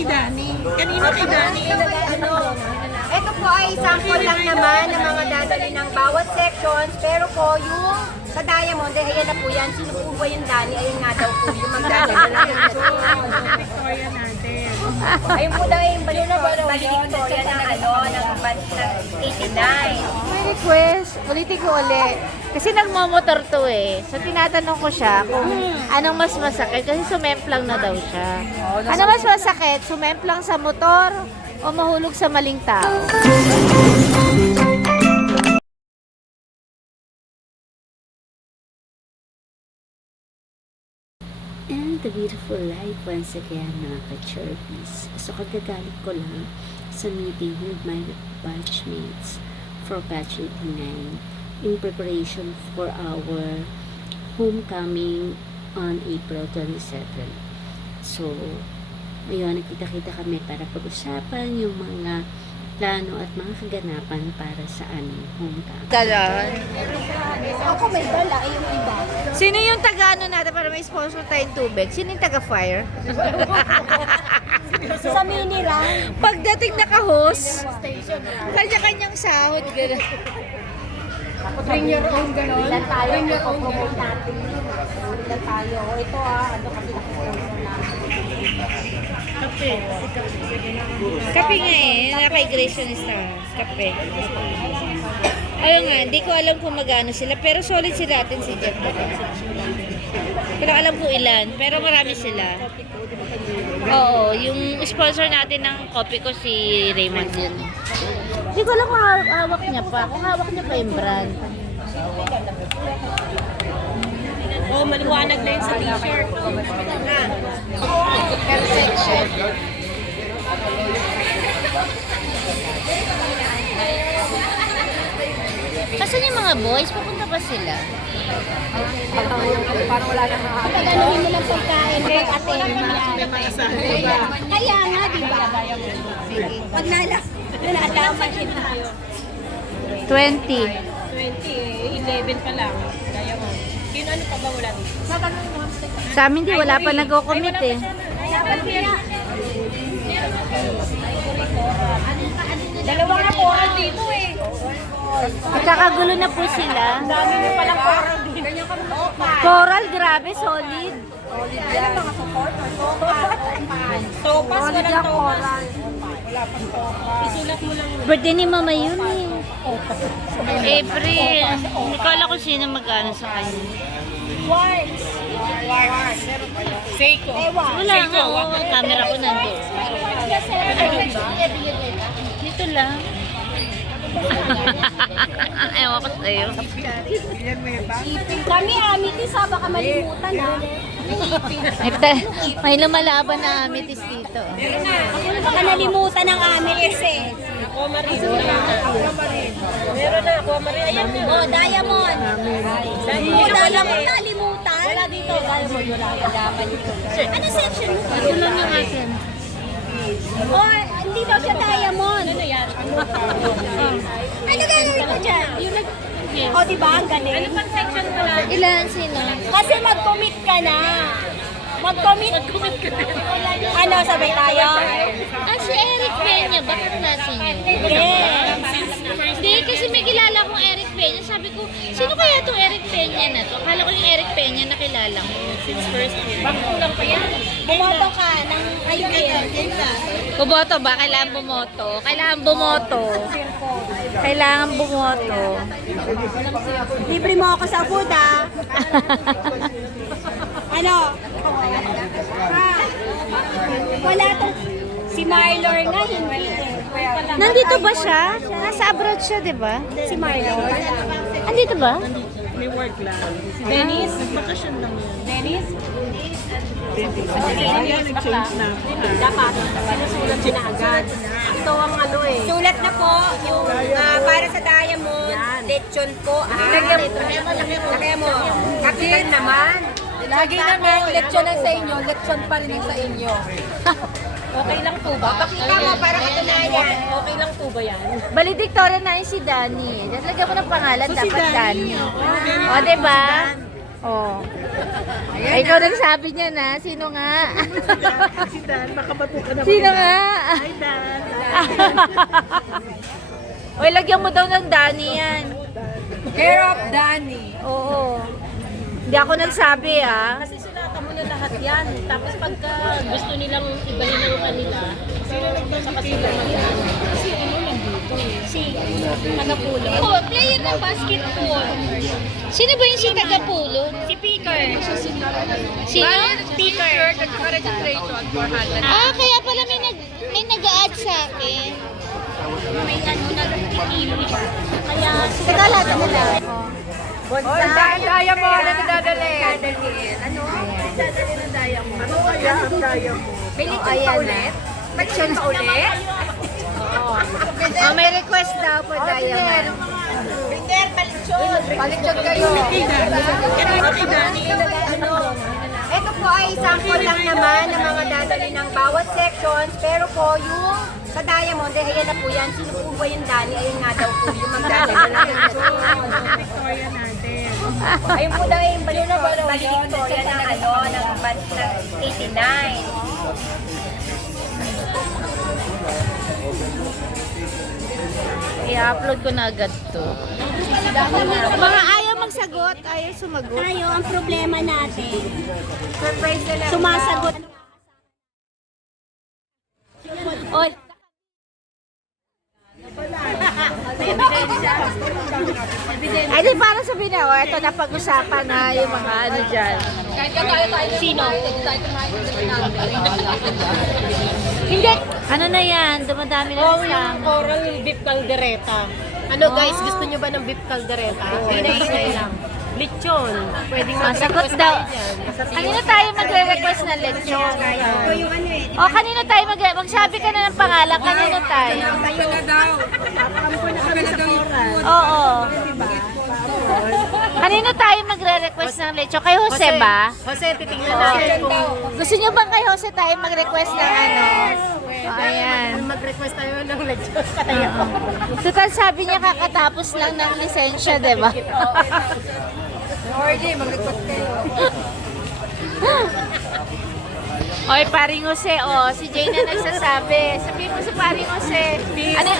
kay Danny. Kanina kay Danny. Ito po ay sample lang naman ng mga dadali ng bawat sections. Pero po yung sa Diamond, ayan na po yan. Sino po ba yung Danny? Ayun nga daw po yung magdadala lang yan. Victoria natin. Ayun po daw yung Victoria na ng 89. May request, ulitin ko ulit. Kasi nagmamotor to eh. So tinatanong ko siya kung anong mas masakit. Kasi sumemplang na daw siya. Ano mas masakit? Sumemplang sa motor o mahulog sa maling tao? And the beautiful life once again, mga ka-Chirpies. So, kagagalit ko lang sa meeting with my batchmates for batch 89 in preparation for our homecoming on April 27. So, ngayon, nakita-kita kami para pag-usapan yung mga plano at mga kaganapan para sa aming homecoming. Ganon. Ako may dala, ay yung iba. Sino yung taga-ano natin para may sponsor tayong tubig? Sino yung taga-fire? Sa mini lang. Pagdating naka-host, kanya-kanyang sahod. Gano'n. Bring your own gano'n. Ilan tayo, bring your own gano'n natin. Ilan tayo. O ito ano kasi nakasponsor natin. Kape. Kape nga eh, naka-hydration stars. Kape. Ayun nga, hindi ko alam kung magano sila, pero solid sila atin si Jeff. Pero alam ko ilan, pero marami sila. Oo, yung sponsor natin ng kopi ko si Raymond yun. Hindi ko alam kung hawak niya pa, kung hawak niya pa yung brand. Oh, maliwanag na yun sa t-shirt. Kasan yung mga boys? Papunta pa sila? Parang wala nang makakaganuhin mo lang pagkain. Pag-attend niya. Kaya nga, di ba? Pag nalaman yun tayo. 20. 20, 11 pa lang. Kaya mo. Sino ano pa ba wala dito? Sa amin di, wala pa nag-commit eh. Dalawang na coral dito eh. Nagkakagulo na po sila. Dami nyo palang coral dito. Coral, grabe, solid. Ano mga supporters? Topas, walang topas. Wala pang topas. Isulat mo lang. Birthday ni Mama yun eh. April. Hindi ko alam kung sino mag-ano sa kanya. Wars. Seiko. Wala nga, oo. Camera ko nandun. Dito lang. Ewan ko sa'yo. Kami amitis ha, baka malimutan ha. May lumalaban na amitis dito. Baka nalimutan ang amitis eh. Aquamarine. Meron na, aquamarine. Ayan na. Oh, diamond. Oh, diamond nalimutan. Wala dito, diamond wala. Dapat dito. Ano section mo? Ito lang yung akin. Oh, hindi daw siya diamond. Ano yan? Ano gagawin mo dyan? Yes. Oh, diba? Ang galing. Ano pang section mo lang? Ilan sino? Kasi mag-commit ka na. Mag-commit ka na. Ano, sabay tayo? Ah, si Eric Peña. Bakit nasin yun? Yes. Hindi, kasi may kilala kong Eric Peña. Sabi ko, sino kaya itong Eric Peña na to? Akala ko yung Eric Peña na kilala ko. Since first year. Bakit kulang pa yan? Bumoto ka ng ayun. Bumoto ba? Kailangan bumoto. Kailangan bumoto. Kailangan bumoto. Libre mo ako sa food ha. Ano? Wala tong si Marlor nga hindi eh. Nandito ba siya? Nasa abroad siya, di ba? Si Marlor. Andito ba? May work lang. Si Dennis, nagbakasyon lang yan. Dennis? Ayan, nag-change na. Dapat sinusulat niya na agad. Ito ang ano eh. Sulat na po yung para sa Diamond. Lechon po. Lagyan mo. Kapitan naman. Lagi naman lechon na sa inyo. Lechon pa rin yung sa inyo. Okay lang po ba? Pakita mo para katunayan. Okay lang po ba yan? Valedictorian na yun si Danny. Lagyan mo ng pangalan, So, si dapat Danny. Danny. Oo, O, diba? Oh. Ay, ikaw nagsabi niya na. Sino nga? Si Dan, makabato ka naman. Sino nga? Hi, Dan. Uy, lagyan mo daw ng Danny yan. Care of Danny. Oo. Hindi ako nagsabi ah. Kasi sulatan mo na lahat yan. Tapos pagka gusto nilang ibalin ng kanila, sino nagbasa kasi yan? Si ano nandito eh. Si Tagapulo. Oh, player ng basketball. Sino ba yung si Tagapulo? Si Picker. Sino? Picker. Registration for Hatan. Ah, kaya pala may nag-a-add sa akin. May ano nag-ikilo siya. Kaya Teka, lahat nila. Daya mo, nagdadali. Ano? dadali ng diamond. Ano kaya ang diamond? Pilitin pa ulit? Pilitin pa ulit? Oh, may request daw po Diamond. Binder, palitsyod kayo. Kanina kay Dani. Ito po ay sample lang naman ng mga dadali ng bawat sections. Pero po yung sa Diamond, ayan na po yan. Sino po ba yung Dani? Ayun nga daw po yung magdadala ng Victoria natin. Ayun po daw yung Victoria na ano, ng 89. I-upload ko na agad to. Mga ayaw magsagot, ayaw sumagot. Tayo, ang problema natin, Surprise na lang. sumasagot. Oy, ay di para sabihin na, oh, ito na pag-usapan na yung mga ano dyan. Sino? Hindi! Ano na yan? Dumadami na Oh, sa yung coral beef caldereta. Ano guys, gusto nyo ba ng beef caldereta? Hinay-hinay lang. Lechon. Pwedeng Sagot mag-request daw. tayo dyan. Kanino tayo magre-request ng lechon? Ito yung ano eh. O, kanino tayo magsabi ka na ng pangalan, kanino tayo? Kayo na daw. Papakampo na kami sa coral. Oo. Kanino tayo magre-request ng lechon? Kay Jose ba? Jose, titingnan natin kung Gusto nyo bang kay Jose tayo mag-request ng ano? O, ayan. mag-request tayo ng lechon. Patay ako. Total sabi niya kakatapos lang ng lisensya, di ba? Orgy, mag-request kayo. Oy, paring Jose, oh, si Jane na nagsasabi. Sabihin mo sa paring Jose. Ano,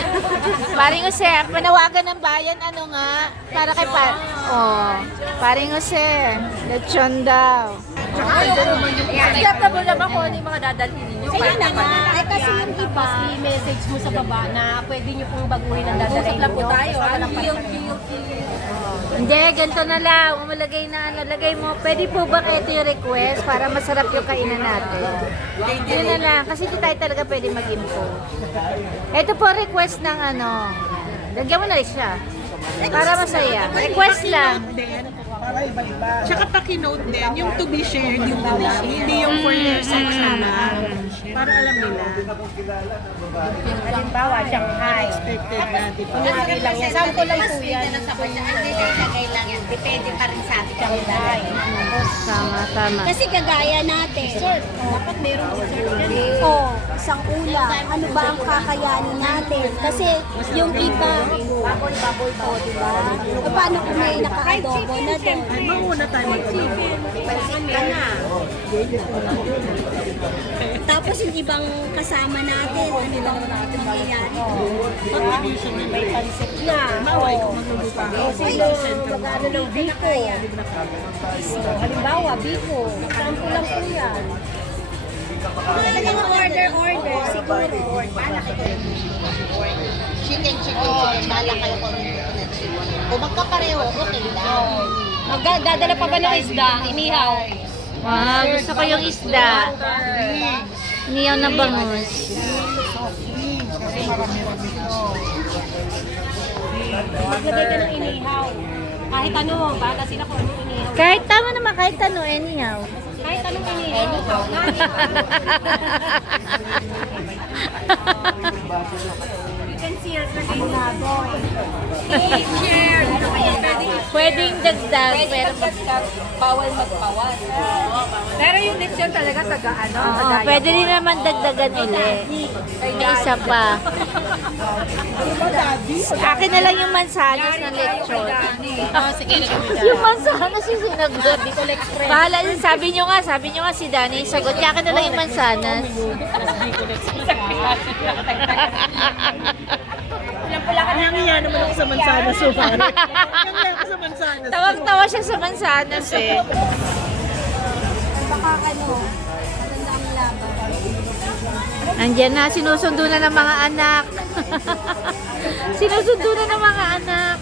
paring Jose, panawagan ng bayan, ano nga? Para kay paring Jose, lechon daw. Acceptable naman kung ano yung mga dadalhin ninyo. Ayun na nga. Ay, kasi yung iba, I-message mo sa baba na pwede nyo pong baguhin ang dadalhin ninyo. Po tayo. Hindi, ganito na lang. Umalagay na ano, lagay mo. Pwede po ba ito yung request para masarap yung kainan natin? Yun na lang. Kasi hindi tayo talaga pwede mag-impose. Ito po request ng ano. Lagyan mo na rin siya. Para masaya. Request lang. Tsaka pakinote din, yung to be shared, yung to be shared. Hindi yung for your section na. Para alam nila. Halimbawa, Shanghai. Expected natin. Kunyari lang yan. Sample lang po yan. Hindi nilagay lang yan. Depende pa rin sa ating Shanghai. Tama. kasi kagaya natin. Dapat merong dessert yan. O, isang ulam, ano ba ang kakayanin natin? Kasi yung iba, baboy po, di ba? E paano kung may naka-adobo na doon? Ay, mauna tayo mag-chicken. Pansin ka na. Tapos yung ibang kasama natin, ano ba ang mangyayari? May pansip na. Maway kung magluluto ka. Sino mag-ano ng biko? Halimbawa, biko. Sample lang po yan. Talagang order, siguro. Chicken, bala kayo kung ano yung chicken. Kung magkapareho, okay lang. Magdadala pa ba ng isda? Inihaw. Wow, gusto ko yung isda. Niyaw na bangus. Maglagay ka ng inihaw. Kahit ano, bahala sila kung ano inihaw. Kahit tama naman, kahit ano, anyhow. Kahit anong inihaw. You can see us na kayo. Pwede Pwedeng dagdag, pero bawal magpawas. Pero yung lechon talaga sa pwede rin naman dagdagan uli. May isa pa. Akin na lang yung mansanas ng lechon. Sige, Yung mansanas yung sinagot. Bahala, sabi nyo nga si Danny, sagot niya, akin na lang yung mansanas. Nangiya naman ako sa Mansanas so far. Nangiya ako sa Mansanas. Tawag-tawa siya sa mansanas eh. Baka maganda ang laban. Andiyan na, sinusundo na ng mga anak. Sinusundo na ng mga anak.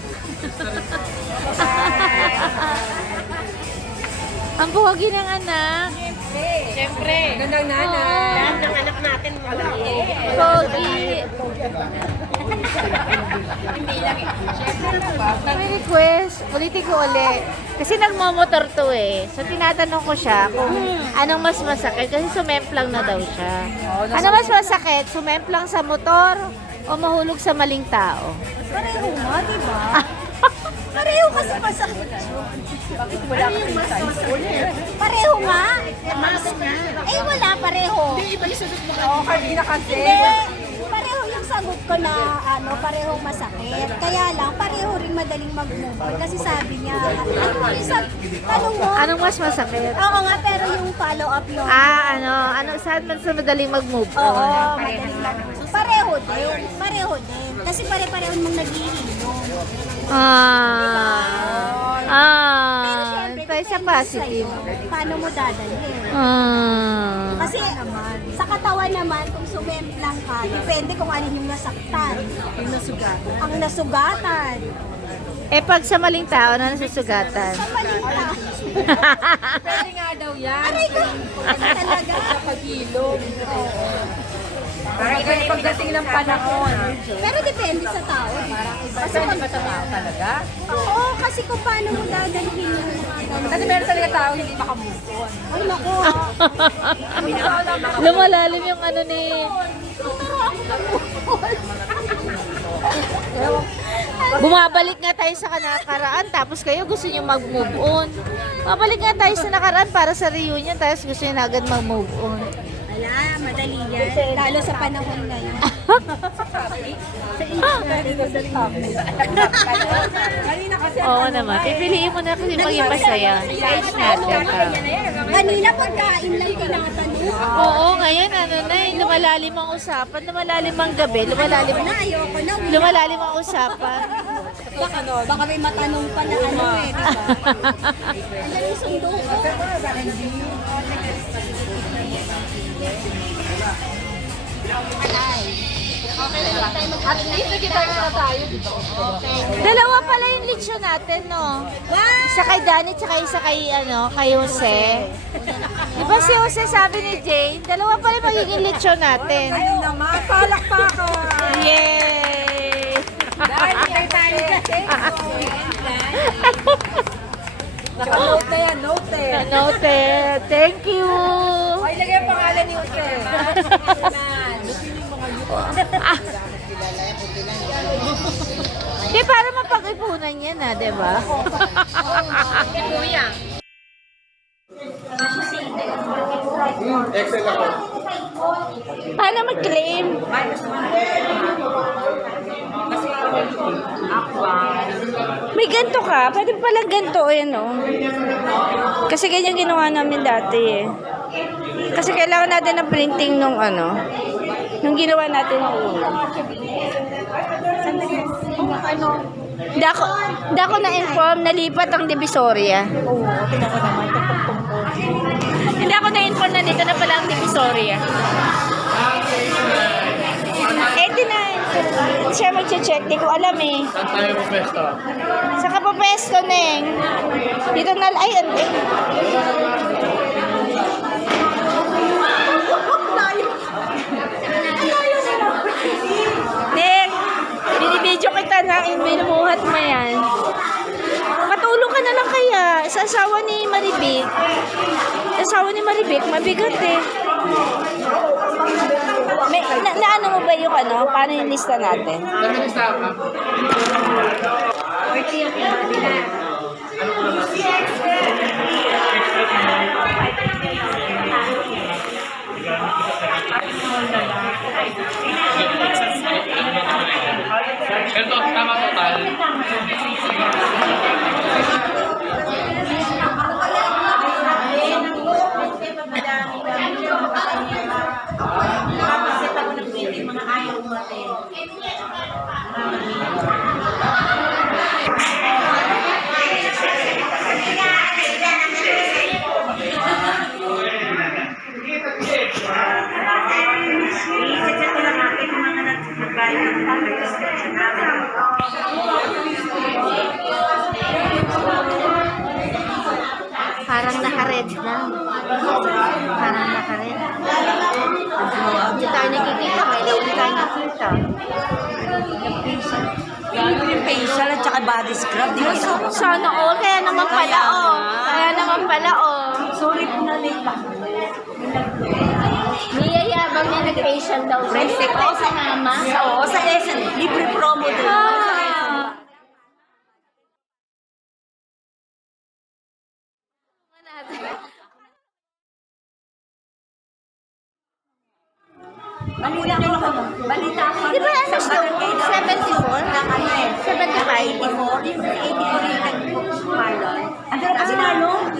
Ang buwagi ng anak. Siyempre. Gandang nanay. Lahat ng anak natin wala. Pogi. May request. Ulitin ko ulit. Kasi nagmamotor to eh. So tinatanong ko siya kung anong mas masakit. Kasi sumemplang na daw siya. Ano mas masakit? Sumemplang sa motor o mahulog sa maling tao? Pareho nga, di ba? Pareho kasi masakit. Bakit wala kasi pareho nga. Eh wala, pareho. Hindi, iba yung sagot mo. Oo, kanina kasi. Hindi. Pareho yung sagot ko na pareho masakit. Kaya lang, pareho rin madaling mag-move on. Kasi sabi niya, tanong mo? Anong mas masakit? Oo nga, pero yung follow-up yun. Saan man sa madaling mag-move Oo, on? madaling mag-move. Pareho din. Pareho din. Kasi pare-pareho mong naghihilom. Pero syempre, Tayo sa depende positive. sa'yo. Paano mo dadalhin? Kasi sa katawan naman, kung sumemplang ka, depende kung alin yung nasaktan. Yung nasugatan. Ang nasugatan. Eh pag sa maling tao na nasusugatan. Sa maling tao. Pwede nga daw yan. Aray ko. Talaga. Sa paghilom. Parang pagdating ng panahon. Pero depende sa tao. Kasi hindi ba sa tao talaga? Oo, kasi kung paano mo dadalhin yung mga ganun. Kasi meron talaga tao hindi makamove on. Ay, naku. Lumalalim yung ano ni... Bumabalik nga tayo sa nakaraan tapos kayo gusto nyo mag-move on. Babalik nga tayo sa nakaraan para sa reunion tapos gusto nyo na agad mag-move on. Wala, madali yan. Lalo sa panahon na yun. Kanina kasi Oo naman. Pipiliin mo na kasi maging masaya. Sa age natin. Kanina pagkain lang tinatanong. Oo, ngayon lumalalim ang usapan, lumalalim ang gabi, lumalalim Ayoko na. lumalalim ang usapan. Baka may matanong pa na ano eh, di ba? Ang dali sundo ko. at least nagkita na tayo dito. Dalawa pala yung lechon natin, no? Isa kay Danny, tsaka isa kay, kay Jose. Di ba si Jose sabi ni Jane, dalawa pala magiging lechon natin. Ayun naman, palakpakan! Yay! Dahil kay tayo kasi. Naka-note na yan, noted. Noted. Thank you. Ay, lagay ang pangalan ni Jose. Di, para mapag-ipunan yan, di ba? Kuya. Paano mag-claim? May ganito ka? Pwede pala ganito, Kasi ganyan ginawa namin dati, eh. Kasi kailangan natin ng printing nung nung ginawa natin ng Hindi ako na-inform na lipat ang Divisoria. Hindi ako na-inform na dito na pala ang Divisoria. 89. Siya mag-check. Di ko alam eh. Saan tayo mo pesto? Sa kapapesto, Neng. Dito na... Ay, Neng, binibidyo kita na binubuhat mo yan. Matulong ka na lang kaya sa asawa ni Maribik. Sa asawa ni Maribik, mabigat eh. May, ano mo ba yung paano yung lista natin? Dami ni Sama. Ito, tama total. Parang naka-red na. Parang naka-red. Hindi tayo nakikita. Kailan hindi tayo nakikita. Yung facial at saka body scrub. Di ba Sana all. Kaya naman pala, oh. Kaya naman pala, oh. Sulit na late pa. Niyayabang niya nag-facial daw. Friendship ako sa mama. Oo, sa Essen. Libre promo din. Ang una nyo ako, balita ako. Di ba ano siya? 74? 75? 84, yung 84 yung nag-book Marlon. Andun pa si Marlon.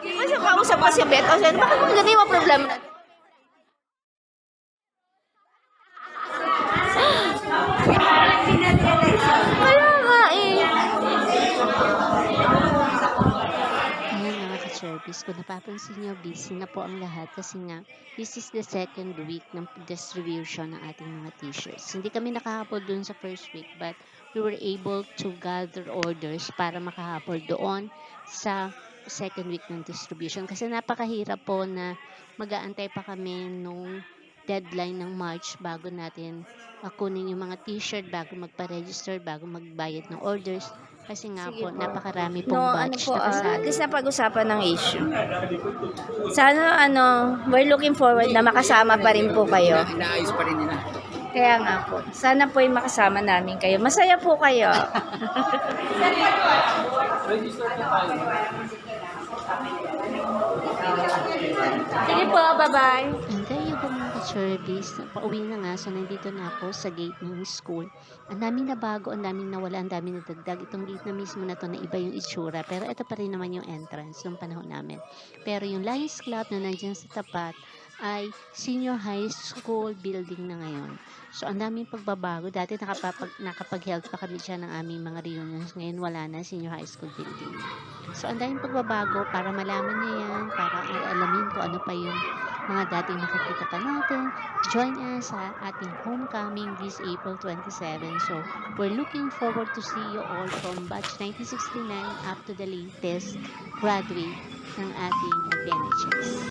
Di ba siya kausap pa si Beth? O siya, bakit mo ganun yung problema na? Kaya nga eh. Ayan mga ka-service, kung napapansin nyo, busy na po ang lahat kasi nga, this is the second week ng distribution ng ating mga t-shirts. Hindi kami nakahabol dun sa first week, but we were able to gather orders para makahabol doon sa second week ng distribution. Kasi napakahirap po na mag-aantay pa kami nung deadline ng March bago natin kunin yung mga t-shirt, bago magpa-register, bago magbayad ng orders. Kasi nga po, napakarami pong batch na at kasali. least napag-usapan ng issue. Sana, we're looking forward na makasama pa rin po kayo. Inaayos pa rin nila. Kaya nga po, sana po yung makasama namin kayo. Masaya po kayo. Sige po, bye-bye. And there you go mga ka-service. Pauwi na nga. So, nandito na ako sa gate ng school. Ang daming nabago, ang daming nawala, ang daming nadagdag. Itong gate na mismo na to na iba yung itsura. Pero ito pa rin naman yung entrance nung panahon namin. Pero yung Lions Club na nandiyan sa tapat ay senior high school building na ngayon. So, ang daming pagbabago. Dati nakapag-held pa kami dyan ng aming mga reunions. Ngayon wala na, senior high school building. So, ang daming pagbabago para malaman niyo yan, para alamin ko ano pa yung mga dating nakikita pa natin. Join us sa ating homecoming this April 27. So, we're looking forward to see you all from batch 1969 up to the latest graduate ng ating BNHS.